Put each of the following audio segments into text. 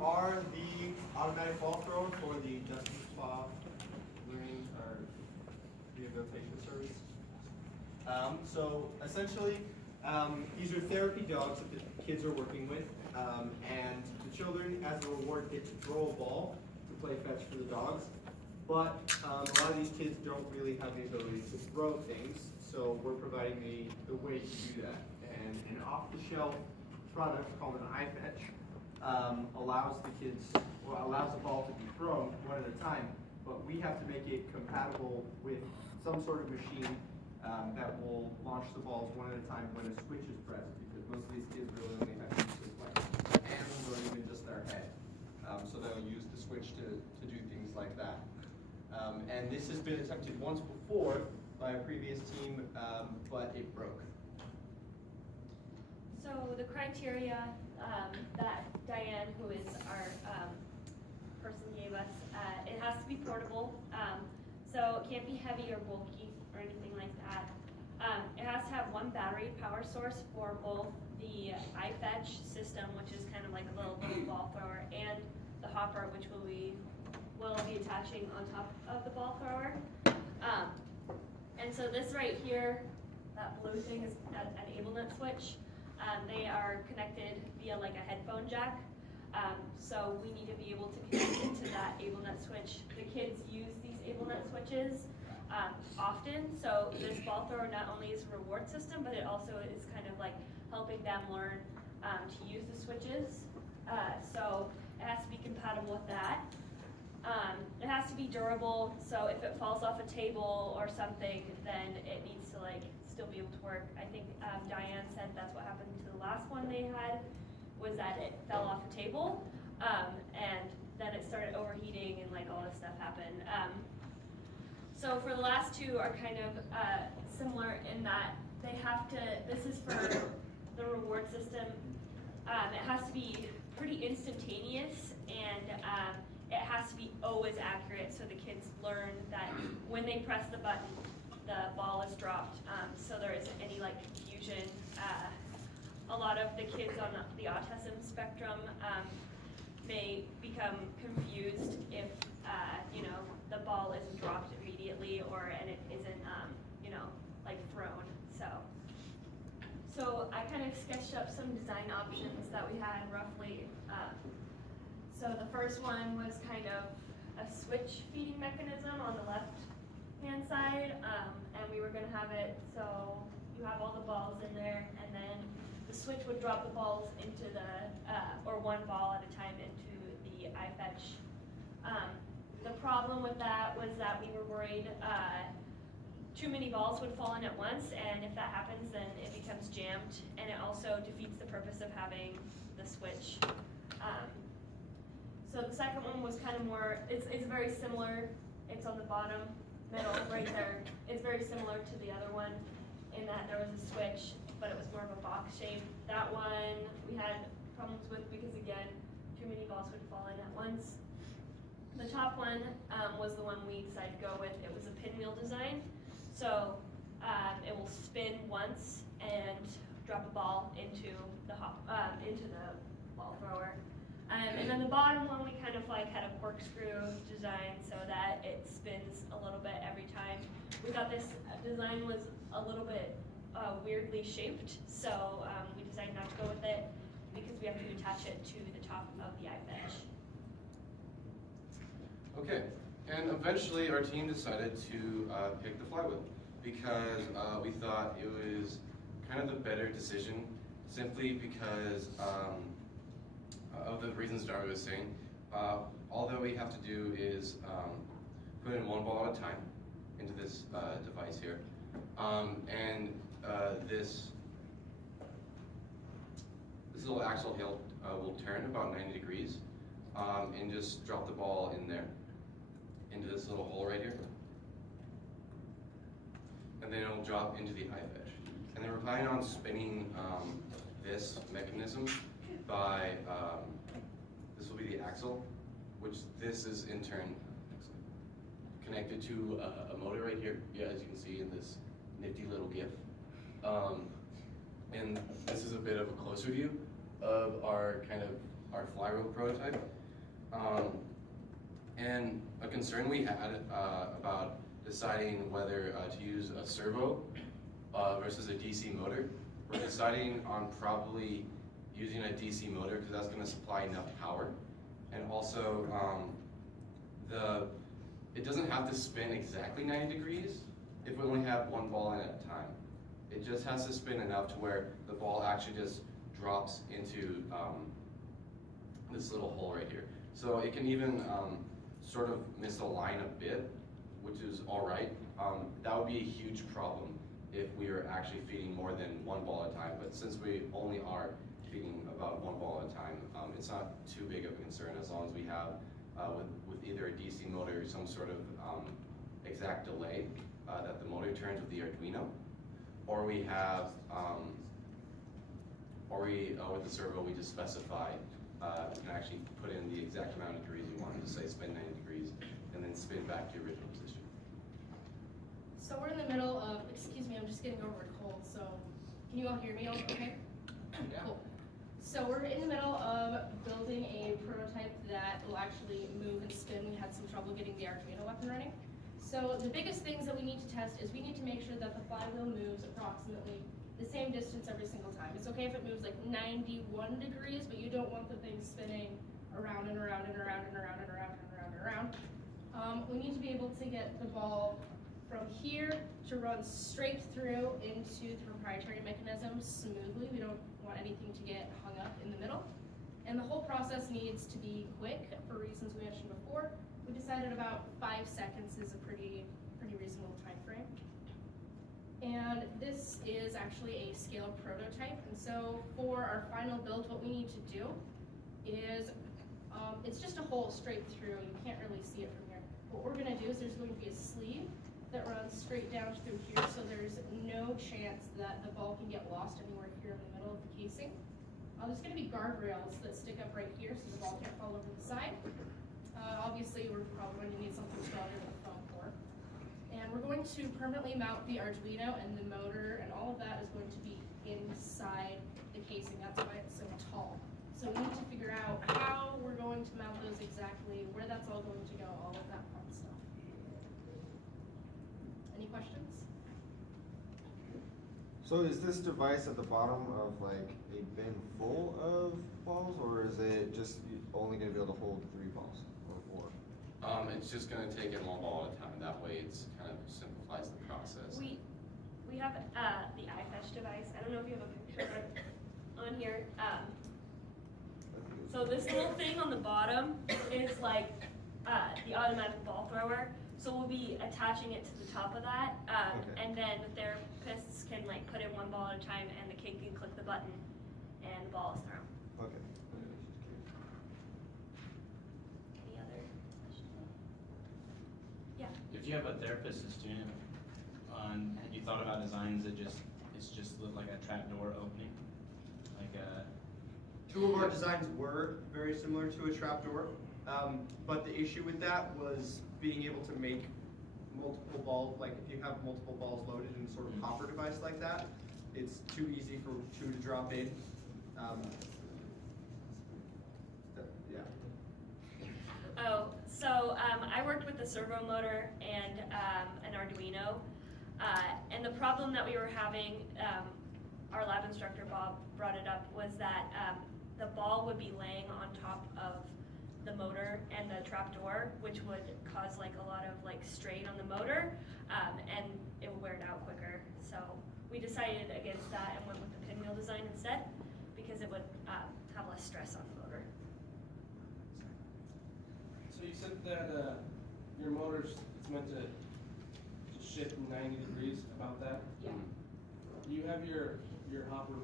are the automatic ball thrower for the Dusty Spa Learning or Rehabilitation Service. So essentially, these are therapy dogs that the kids are working with, and the children, as a reward, get to throw a ball to play fetch for the dogs. But a lot of these kids don't really have the ability to throw things, so we're providing the way to do that. And an off-the-shelf product called an iFetch allows the ball to be thrown one at a time, but we have to make it compatible with some sort of machine that will launch the balls one at a time when a switch is pressed, because most of these kids really only have to use like hands or even just their head. So they'll use the switch to do things like that. And this has been attempted once before by a previous team, but it broke. So the criteria that Diane, who is our person, gave us, it has to be portable. So it can't be heavy or bulky or anything like that. It has to have one battery power source for both the iFetch system, which is kind of like a little ball thrower, and the hopper, which will be attaching on top of the ball thrower. And so this right here, that blue thing is an enablement switch. They are connected via like a headphone jack. So we need to be able to connect it to that AbleNet switch. The kids use these AbleNet switches often, so this ball thrower not only is a reward system, but it also is kind of like helping them learn to use the switches. So it has to be compatible with that. It has to be durable, so if it falls off a table or something, then it needs to like still be able to work. I think Diane said that's what happened to the last one they had, was that it fell off a table, and then it started overheating and like all this stuff happened. So for the last two are kind of similar in that they have to, this is for the reward system, it has to be pretty instantaneous, and it has to be always accurate, so the kids learn that when they press the button, the ball is dropped, so there isn't any like confusion. A lot of the kids on the autism spectrum may become confused if the ball isn't dropped immediately and it isn't like thrown. So I kind of sketched up some design options that we had roughly. So the first one was kind of a switch feeding mechanism on the left hand side, and we were going to have it so you have all the balls in there, and then the switch would drop the balls into or one ball at a time into the iFetch. The problem with that was that we were worried too many balls would fall in at once, and if that happens, then it becomes jammed, and it also defeats the purpose of having the switch. So the second one was kind of more, it's very similar. It's on the bottom middle right there. It's very similar to the other one in that there was a switch, but it was more of a box shape. That one we had problems with because, again, too many balls would fall in at once. The top one was the one we decided to go with. It was a pinwheel design. So it will spin once and drop a ball into the ball thrower. And then the bottom one we kind of like had a corkscrew design so that it spins a little bit every time. We thought this design was a little bit weirdly shaped, so we decided not to go with it because we have to attach it to the top of the iFetch. Okay, and eventually our team decided to pick the flywheel because we thought it was kind of the better decision, simply because of the reasons Darby was saying. All that we have to do is put in one ball at a time into this device here, and this little axle hill will turn about 90 degrees, and just drop the ball in there, into this little hole right here, and then it'll drop into the iFetch. And then we're planning on spinning this mechanism by, this will be the axle, which this is in turn connected to a motor right here, yeah, as you can see in this nifty little GIF. And this is a bit of a closer view of our kind of our flywheel prototype. And a concern we had about deciding whether to use a servo versus a DC motor. We're deciding on probably using a DC motor because that's going to supply enough power. And also, it doesn't have to spin exactly 90 degrees if we only have one ball in at a time. It just has to spin enough to where the ball actually just drops into this little hole right here. So it can even sort of misalign a bit, which is all right. That would be a huge problem if we were actually feeding more than one ball at a time. But since we only are feeding about one ball at a time, it's not too big of a concern as long as we have with either a DC motor or some sort of exact delay that the motor turns with the Arduino, or we have, with the servo we just specify, you can actually put in the exact amount of degrees you want, just say spin 90 degrees, and then spin back to your original position. So we're in the middle of, excuse me, I'm just getting over a cold, so can you all hear me all okay? Yeah. Cool. So we're in the middle of building a prototype that will actually move and spin. We had some trouble getting the Arduino up and running. So the biggest things that we need to test is we need to make sure that the flywheel moves approximately the same distance every single time. It's okay if it moves like 91 degrees, but you don't want the thing spinning around and around and around and around and around and around and around. We need to be able to get the ball from here to run straight through into the proprietary mechanism smoothly. We don't want anything to get hung up in the middle. And the whole process needs to be quick for reasons we mentioned before. We decided about 5 seconds is a pretty reasonable time frame. And this is actually a scale prototype. And so for our final build, what we need to do is, it's just a hole straight through. You can't really see it from here. What we're gonna do is there's going to be a sleeve that runs straight down through here, so there's no chance that the ball can get lost anywhere here in the middle of the casing. There's going to be guardrails that stick up right here so the ball can't fall over the side. Obviously, we're probably going to need something stronger than a foam core. And we're going to permanently mount the Arduino, and the motor and all of that is going to be inside the casing. That's why it's so tall. So we need to figure out how we're going to mount those exactly, where that's all going to go, all of that fun stuff. Any questions? So is this device at the bottom of like a bin full of balls, or is it just only going to be able to hold 3 balls or 4? It's just going to take it one ball at a time. That way it's kind of simplifies the process. We have the iFetch device. I don't know if you have a picture of it on here. So this little thing on the bottom is like the automatic ball thrower. So we'll be attaching it to the top of that, Okay. and then the therapists can like put in one ball at a time, and the kid can click the button, and the ball is thrown. Okay. Any other questions? Yeah. If you have a therapist and student, have you thought about designs that it's just look like a trapdoor opening? Like a, 2 of our designs were very similar to a trapdoor, but the issue with that was being able to make multiple balls, like if you have multiple balls loaded in sort of hopper device like that, it's too easy for 2 to drop in. Yeah. Oh, so I worked with the servo motor and an Arduino, and the problem that we were having, our lab instructor Bob brought it up, was that the ball would be laying on top of the motor and the trapdoor, which would cause like a lot of like strain on the motor, and it would wear it out quicker. So we decided against that and went with the pinwheel design instead, because it would have less stress on the motor. So you said that your motor's it's meant to shift 90 degrees, about that? Yeah. You have your hopper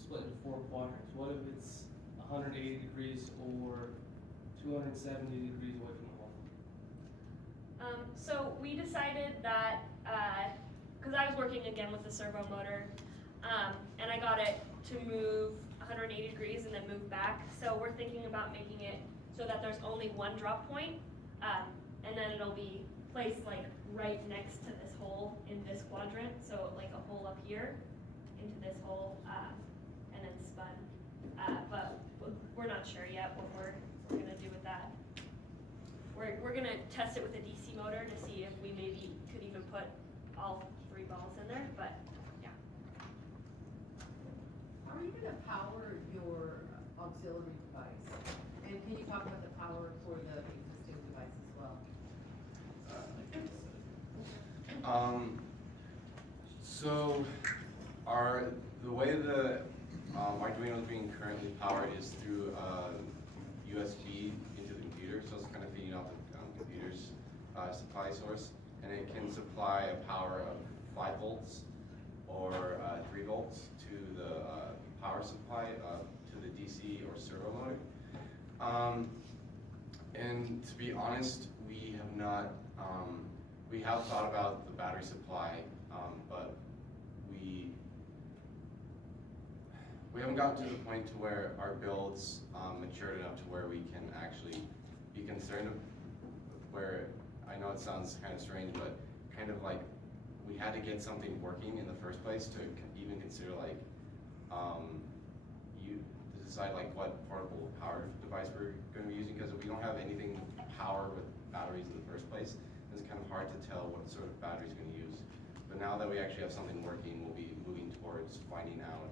split into 4 quadrants. What if it's 180 degrees or 270 degrees away from the wall? So we decided that, because I was working again with the servo motor, and I got it to move 180 degrees and then move back. So we're thinking about making it so that there's only one drop point, and then it'll be placed like right next to this hole in this quadrant. So like a hole up here into this hole, and then spun. But we're not sure yet what we're gonna do with that. We're gonna test it with a DC motor to see if we maybe could even put all 3 balls in there, but yeah. How are you gonna power your auxiliary device? And can you talk about the power for the existing device as well? So the way the Arduino is being currently powered is through USB into the computer, so it's kind of feeding off the computer's supply source, and it can supply a power of 5 volts or 3 volts to the power supply to the DC or servo motor. And to be honest, we have not, we have thought about the battery supply, but we haven't gotten to the point to where our builds matured enough to where we can actually be concerned of where, I know it sounds kind of strange, but kind of like we had to get something working in the first place to even consider like, to decide like what portable power device we're going to be using, because if we don't have anything power with batteries in the first place, it's kind of hard to tell what sort of battery is going to use. But now that we actually have something working, we'll be moving towards finding out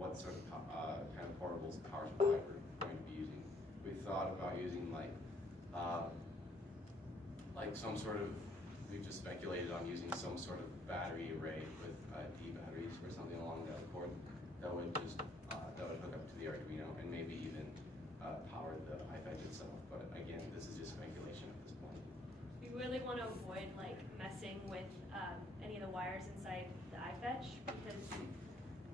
what sort of kind of portable power supply we're going to be using. We thought about using like some sort of, we've just speculated on using some sort of battery array with D batteries or something along that cord that would just that would hook up to the Arduino and maybe even power the iFetch itself. But again, this is just speculation at this point. We really want to avoid like messing with any of the wires inside the iFetch, because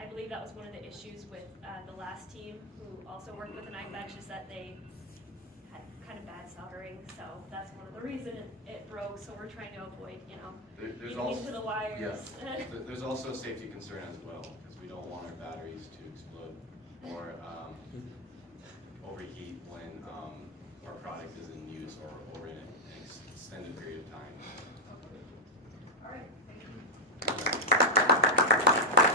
I believe that was one of the issues with the last team who also worked with an iFetch, is that they had kind of bad soldering, so that's one of the reasons it broke. So we're trying to avoid, There's getting also, into the wires. yeah, there's also a safety concern as well, because we don't want our batteries to explode